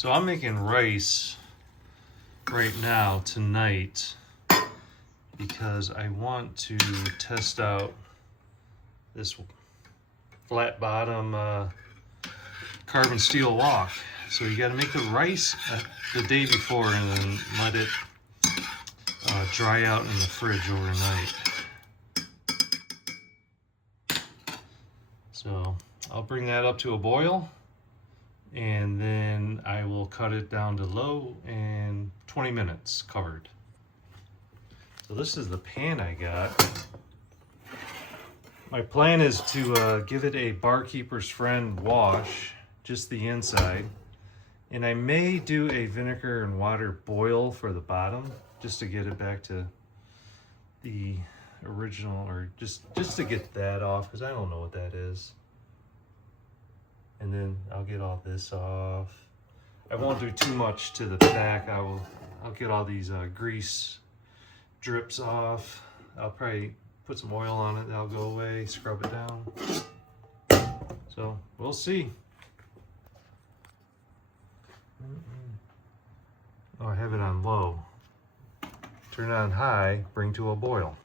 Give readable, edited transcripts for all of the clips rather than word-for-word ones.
So I'm making rice right now, tonight, because I want to test out this flat bottom carbon steel wok. So you got to make the rice the day before and then let it dry out in the fridge overnight. So I'll bring that up to a boil, and then I will cut it down to low in 20 minutes covered. So this is the pan I got. My plan is to give it a barkeeper's friend wash, just the inside. And I may do a vinegar and water boil for the bottom, just to get it back to the original, or just to get that off, because I don't know what that is. And then I'll get all this off. I won't do too much to the back. I'll get all these grease drips off. I'll probably put some oil on it, that'll go away, scrub it down. So we'll see. Oh, I have it on low. Turn it on high, bring to a boil.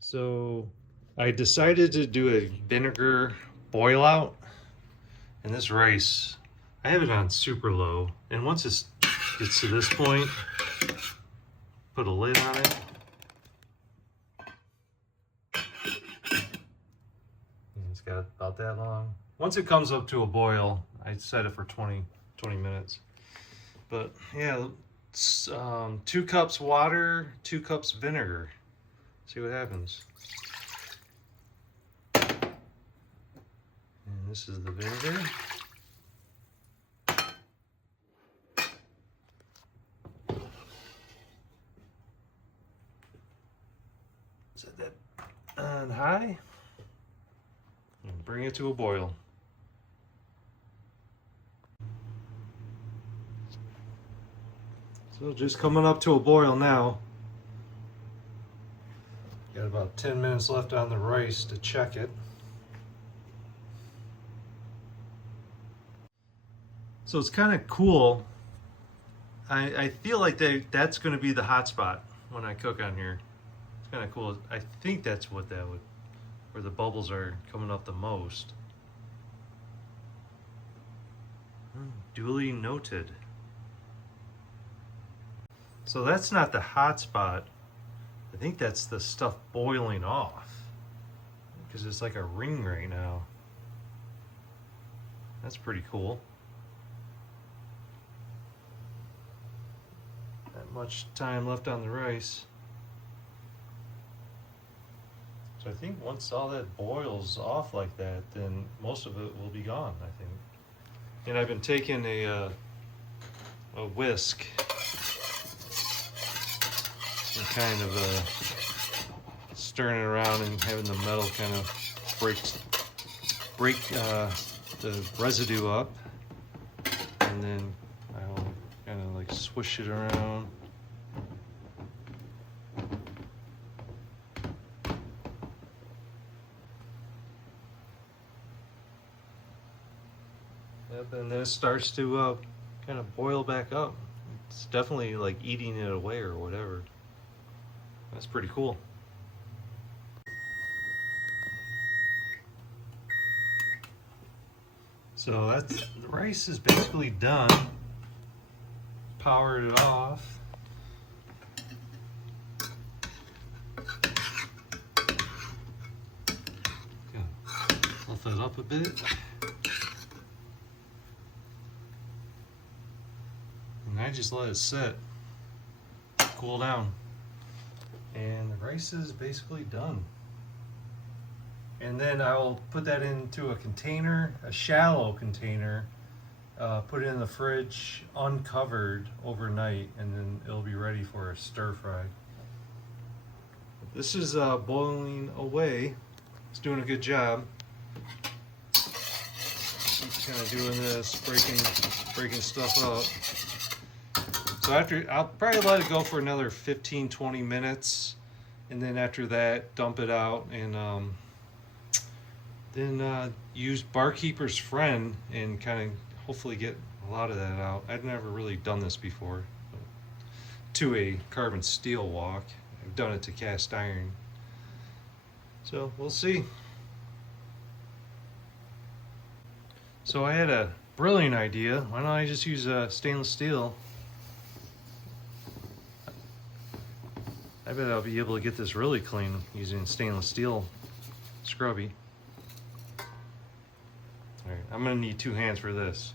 So I decided to do a vinegar boil out, and this rice, I have it on super low, and once it gets to this point, put a lid on it. And it's got about that long. Once it comes up to a boil, I set it for 20 minutes. But yeah, it's 2 cups water, 2 cups vinegar. See what happens. And this is the vinegar. Set that on high and bring it to a boil. So just coming up to a boil now. Got about 10 minutes left on the rice to check it. So it's kind of cool. I feel like that's going to be the hot spot when I cook on here. It's kind of cool. I think that's where the bubbles are coming up the most. Duly noted. So that's not the hot spot. I think that's the stuff boiling off, because it's like a ring right now. That's pretty cool. Not much time left on the rice. So I think once all that boils off like that, then most of it will be gone, I think. And I've been taking a whisk and kind of stirring it around and having the metal kind of break the residue up, and then I'll kind of like swish it around. Yep, and then it starts to kind of boil back up. It's definitely like eating it away or whatever. That's pretty cool. So the rice is basically done. Powered it off. Fluff it up a bit. And I just let it sit, cool down. And the rice is basically done. And then I'll put that into a container, a shallow container, put it in the fridge uncovered overnight, and then it'll be ready for a stir fry. This is boiling away. It's doing a good job. Keep kind of doing this, breaking stuff up. So I'll probably let it go for another 15-20 minutes, and then after that, dump it out, and then use Barkeeper's Friend and kind of hopefully get a lot of that out. I've never really done this before to a carbon steel walk. I've done it to cast iron. So we'll see. So I had a brilliant idea. Why don't I just use stainless steel? I bet I'll be able to get this really clean using stainless steel scrubby. All right, I'm gonna need 2 hands for this.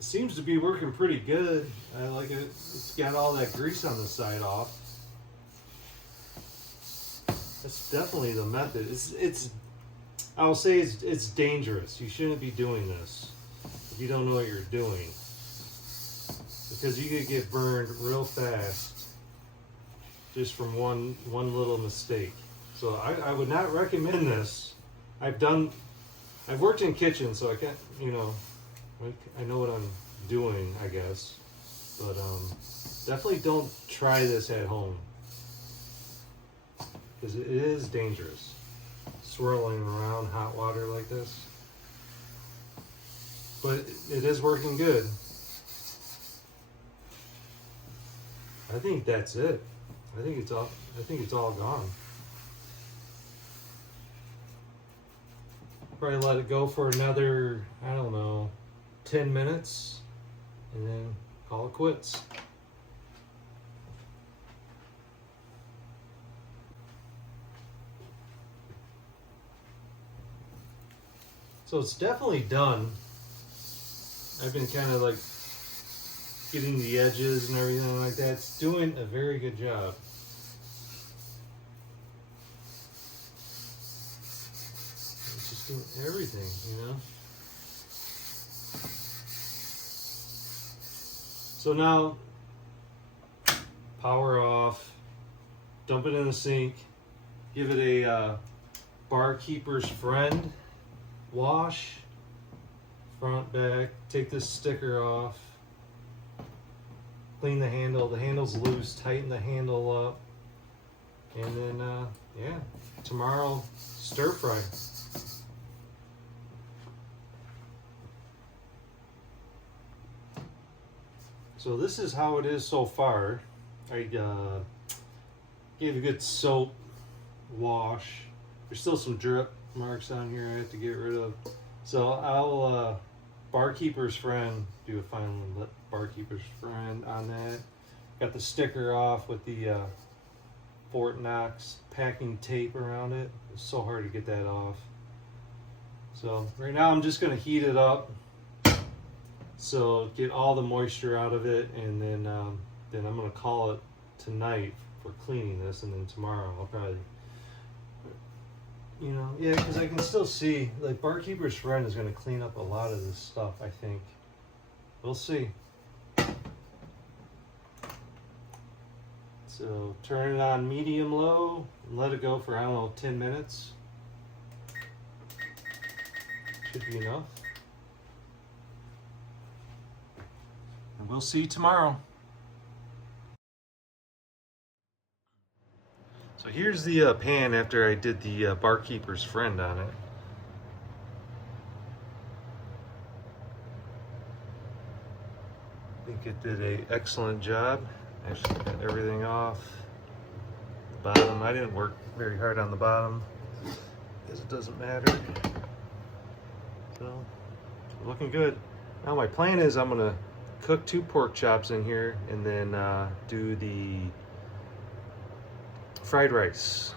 It seems to be working pretty good. I like it. It's got all that grease on the side off. That's definitely the method. I'll say it's dangerous. You shouldn't be doing this if you don't know what you're doing, because you could get burned real fast just from one little mistake. So I would not recommend this. I've worked in kitchens, so I can't, I know what I'm doing, I guess. But definitely don't try this at home, because it is dangerous. Swirling around hot water like this. But it is working good. I think that's it. I think it's all gone. Probably let it go for another, I don't know, 10 minutes and then call it quits. So it's definitely done. I've been kind of like getting the edges and everything like that. It's doing a very good job. It's just doing everything, So now, power off, dump it in the sink, give it a barkeeper's friend wash, front, back, take this sticker off, clean the handle. The handle's loose, tighten the handle up, and then, yeah, tomorrow, stir fry. So this is how it is so far. I gave a good soap wash. There's still some drip marks on here I have to get rid of. So I'll barkeeper's friend, do a final barkeeper's friend on that. Got the sticker off with the Fort Knox packing tape around it. It's so hard to get that off. So right now I'm just gonna heat it up, so get all the moisture out of it, and then I'm gonna call it tonight for cleaning this, and then tomorrow I'll probably, yeah, because I can still see, like, barkeeper's friend is gonna clean up a lot of this stuff, I think. We'll see. So turn it on medium low and let it go for, I don't know, 10 minutes. Should be enough. And we'll see tomorrow. So here's the pan after I did the barkeeper's friend on it. I think it did an excellent job. Actually got everything off. The bottom, I didn't work very hard on the bottom because it doesn't matter. So, looking good. Now my plan is I'm gonna cook 2 pork chops in here and then do the fried rice.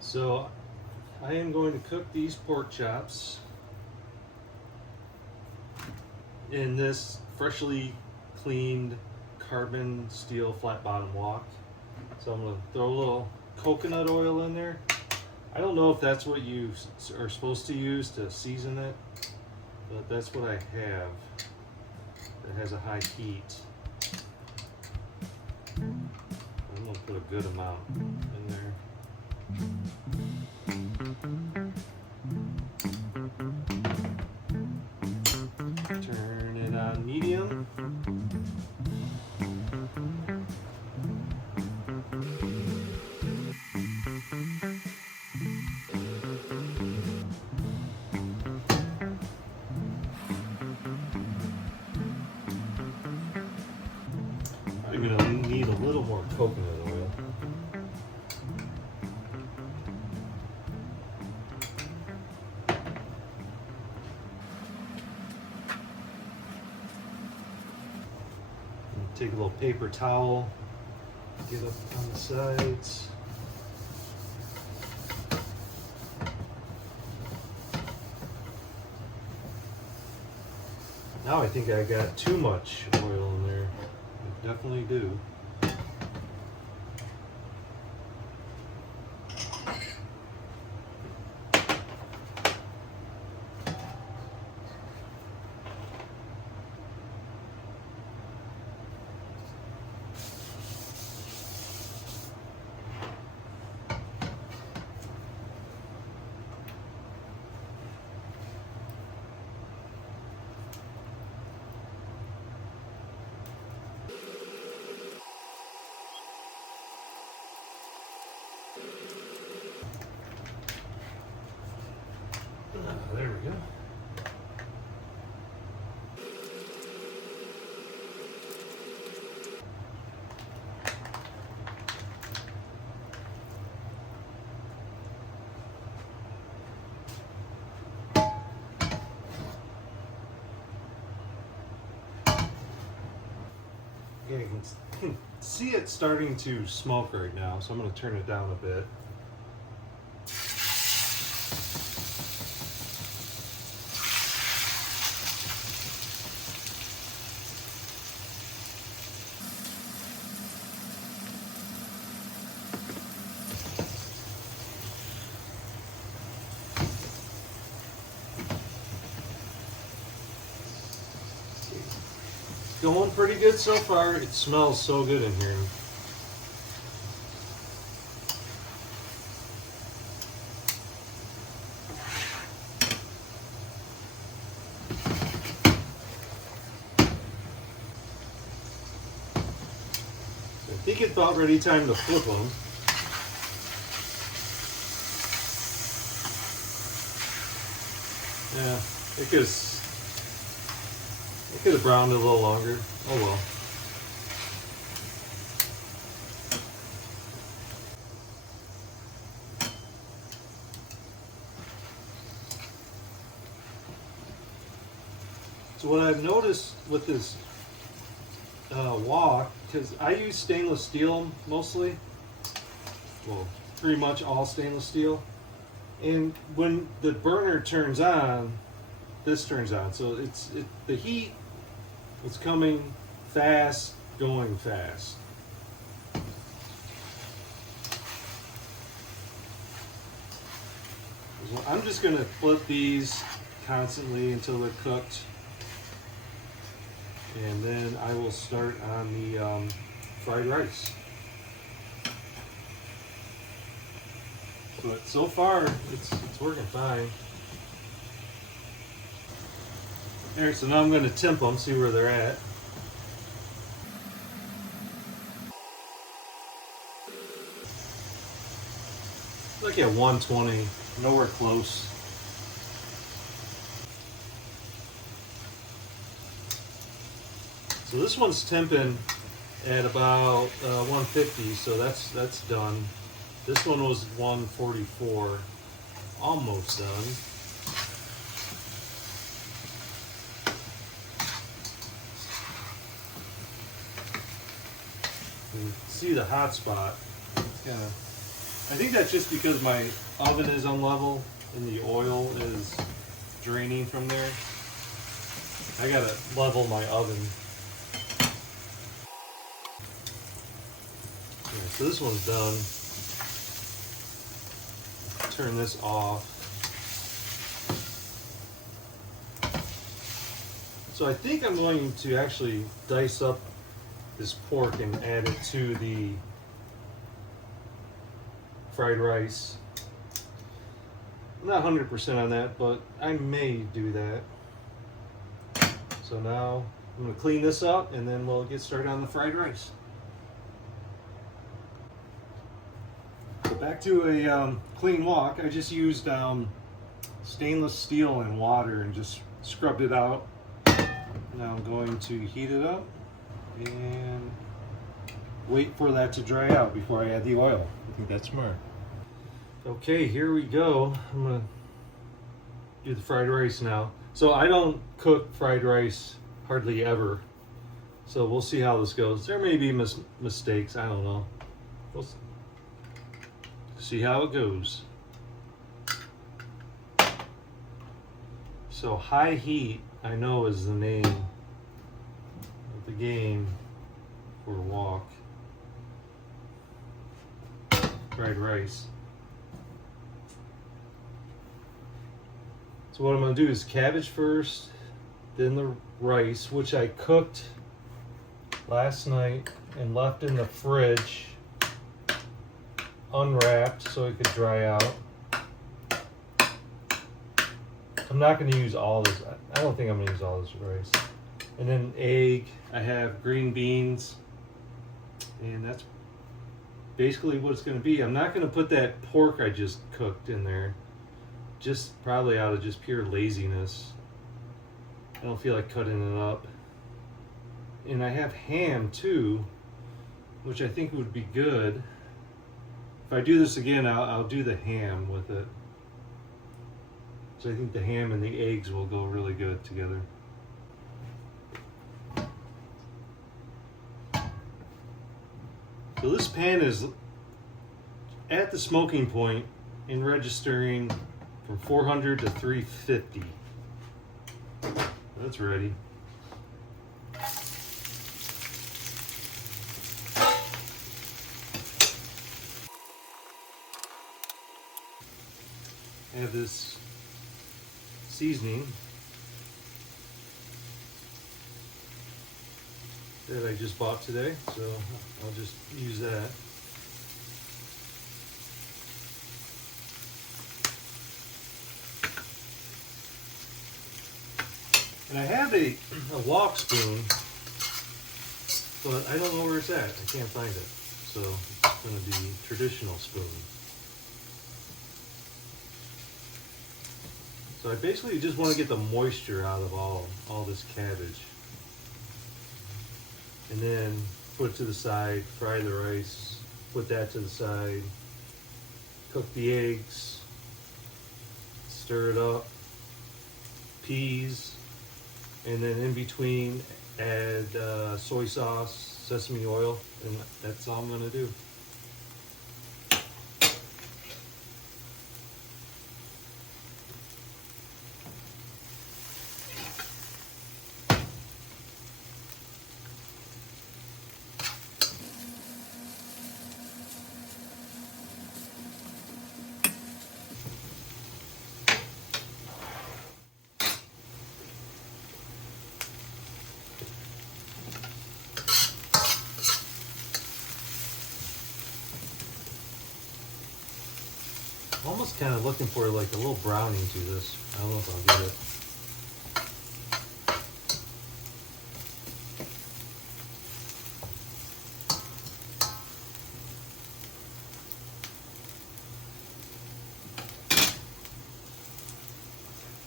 So I am going to cook these pork chops in this freshly cleaned carbon steel flat bottom wok. So I'm going to throw a little coconut oil in there. I don't know if that's what you are supposed to use to season it, but that's what I have. It has a high heat. I'm going to put a good amount in there. Turn it on medium. going to need a little more coconut oil. Take a little paper towel, get up on the sides. Now I think I got too much oil in there. I definitely do. There we go. Yeah, you can see it starting to smoke right now, so I'm going to turn it down a bit. Going pretty good so far. It smells so good in here. So I think it's about ready time to flip them. Yeah, it could have browned it a little longer. Oh well. So what I've noticed with this wok, because I use stainless steel mostly, well, pretty much all stainless steel, and when the burner turns on, this turns on. So the heat is coming fast, going fast. So I'm just going to flip these constantly until they're cooked. And then I will start on the fried rice. But so far, it's working fine. Alright, so now I'm going to temp them, see where they're at. Look at 120, nowhere close. So this one's temping at about 150, so that's done. This one was 144, almost done. You can see the hot spot. I think that's just because my oven is on level and the oil is draining from there. I gotta level my oven. Yeah, so this one's done. Turn this off. So I think I'm going to actually dice up this pork and add it to the fried rice. I'm not 100% on that, but I may do that. So now I'm going to clean this up and then we'll get started on the fried rice. So back to a clean wok. I just used stainless steel and water and just scrubbed it out. Now I'm going to heat it up and wait for that to dry out before I add the oil. I think that's smart. Okay, here we go. I'm gonna do the fried rice now. So I don't cook fried rice hardly ever. So we'll see how this goes. There may be mistakes, I don't know. We'll see how it goes. So high heat, I know, is the name of the game for wok. Fried rice. So what I'm going to do is cabbage first, then the rice, which I cooked last night and left in the fridge unwrapped so it could dry out. I'm not going to use all this. I don't think I'm going to use all this rice. And then egg. I have green beans. And that's basically what it's going to be. I'm not going to put that pork I just cooked in there. Just probably out of just pure laziness. I don't feel like cutting it up. And I have ham too, which I think would be good. If I do this again, I'll do the ham with it. So I think the ham and the eggs will go really good together. So this pan is at the smoking point and registering from 400 to 350. That's ready. I have this seasoning that I just bought today, so I'll just use that. And I have a wok spoon, but I don't know where it's at. I can't find it. So it's going to be traditional spoon. So I basically just want to get the moisture out of all this cabbage. And then put it to the side, fry the rice, put that to the side, cook the eggs, stir it up, peas, and then in between add soy sauce, sesame oil, and that's all I'm going to do. Almost kind of looking for like a little browning to this. I don't know if I'll get it.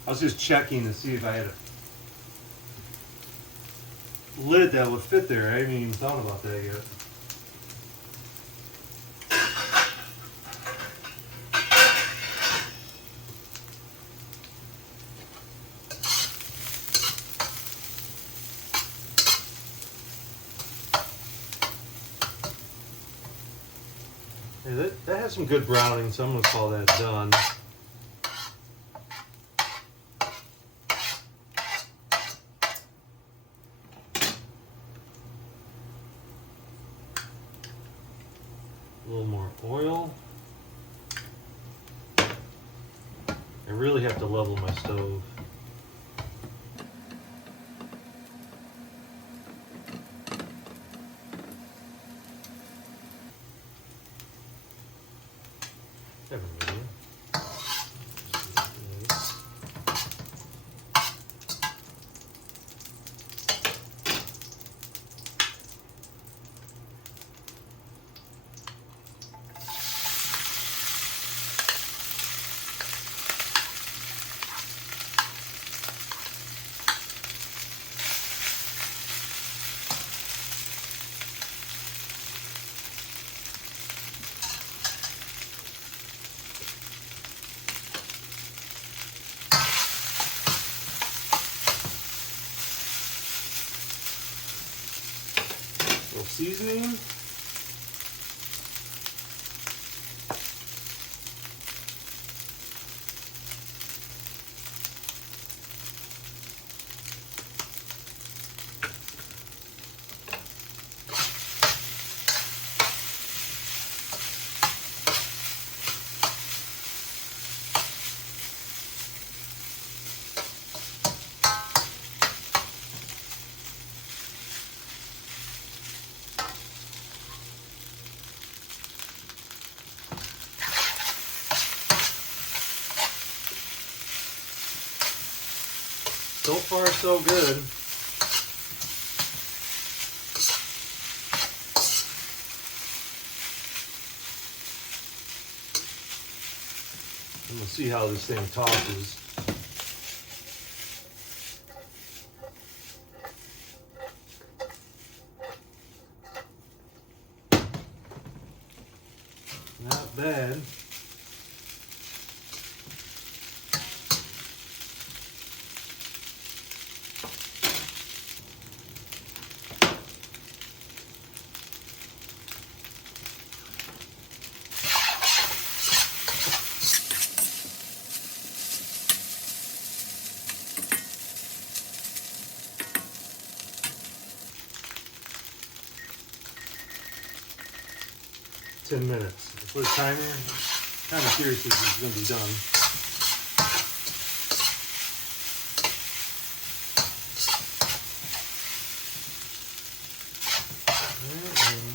I was just checking to see if I had a lid that would fit there. I haven't even thought about that yet. Yeah, that has some good browning, so I'm going to call that done. A little more oil. I really have to level my stove. little seasoning. So far, so good. And we'll see how this thing tosses. Not bad. $10 minutes. I put a timer. I'm kind of curious if this is going to be done. Alright,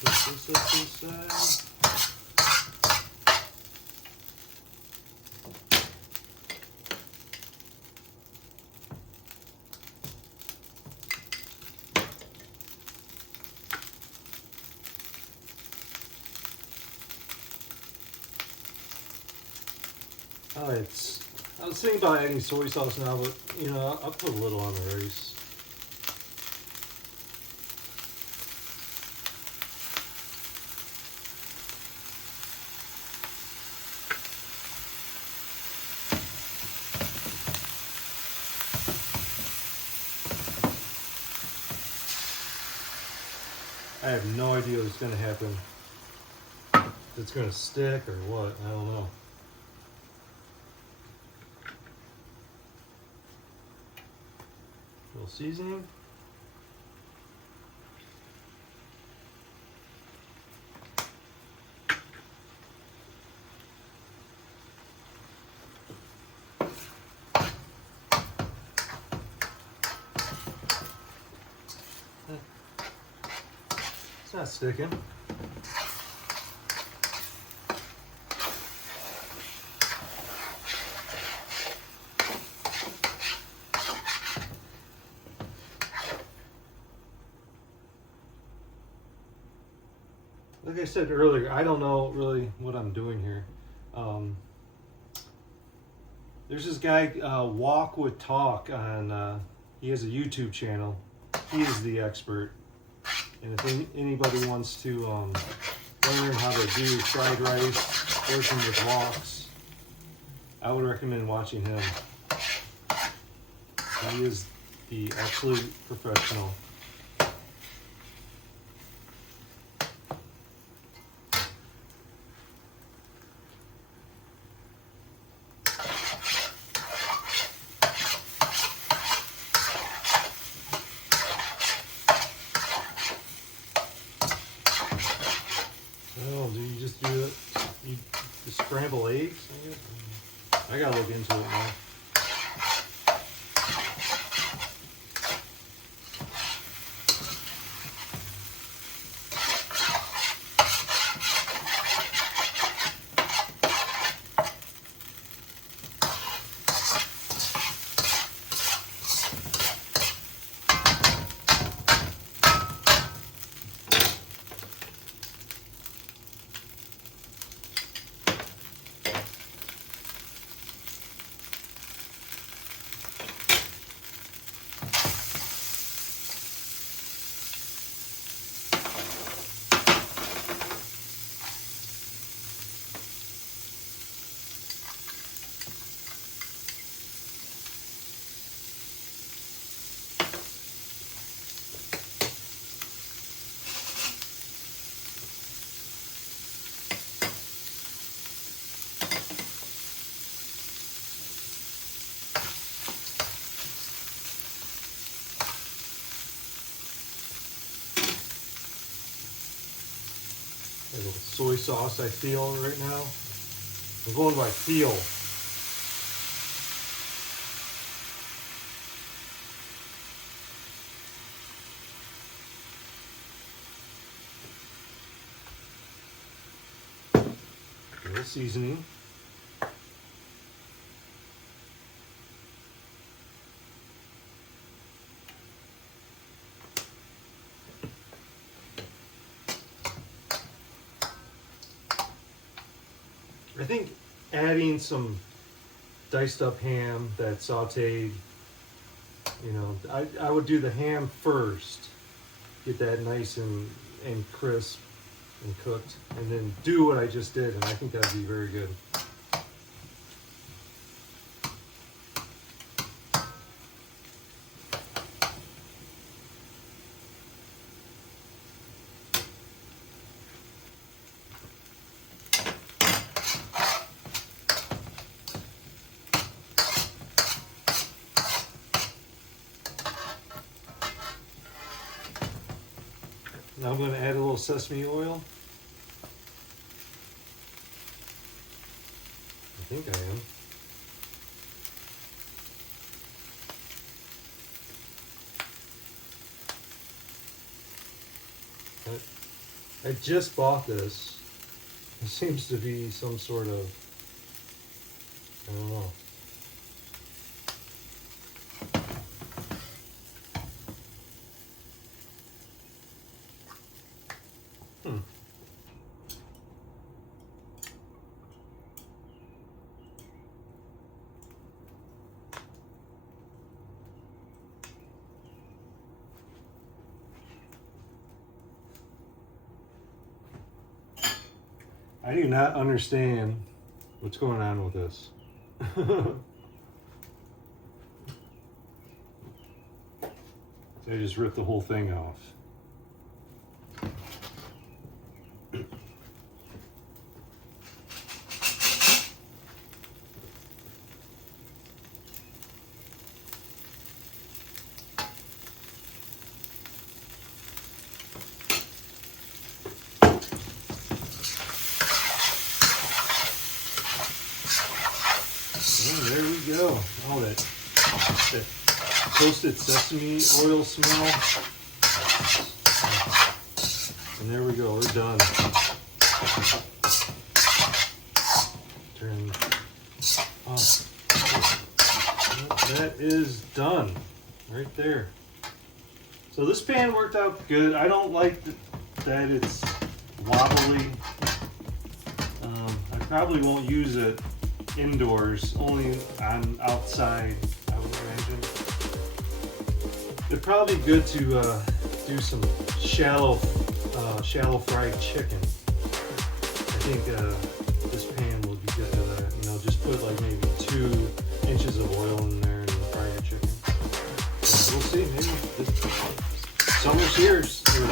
put this up to the side. I was thinking about adding soy sauce now, but you know, I'll put a little on the rice. I have no idea what's going to happen. If it's going to stick or what, I don't know. A little seasoning. It's not sticking. Like I said earlier, I don't know really what I'm doing here. There's this guy, Walk with Talk, on. He has a YouTube channel. He is the expert. And if anybody wants to learn how to do fried rice, working with woks, I would recommend watching him. He is the absolute professional. Do you just do it? You just scramble eggs, I guess? I gotta look into it now. A little soy sauce I feel right now. I'm going by feel. A little seasoning. I think adding some diced up ham that's sauteed, you know, I would do the ham first, get that nice and crisp and cooked, and then do what I just did, and I think that'd be very good. Now I'm going to add a little sesame oil. I think I am. I just bought this. It seems to be some sort of, I don't know. I do not understand what's going on with this. So I just ripped the whole thing off. There we go. Oh, that toasted sesame oil smell. And there we go. We're done. Turn off. That is done. Right there. So this pan worked out good. I don't like that it's wobbly. I probably won't use it indoors, only on outside, I would imagine. It'd probably be good to do some shallow fried chicken. I think this pan would be good to that. You know, just put like maybe 2 inches of oil in there and fry your chicken. So we'll see. Maybe summer's here, or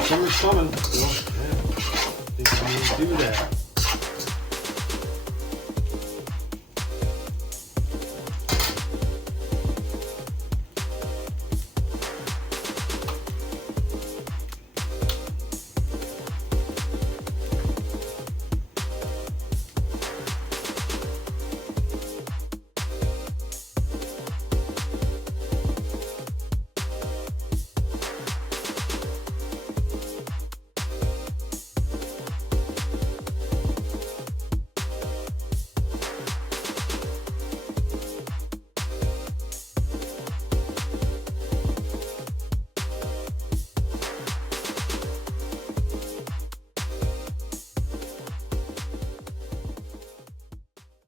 summer's coming. So yeah, I think we need to do that.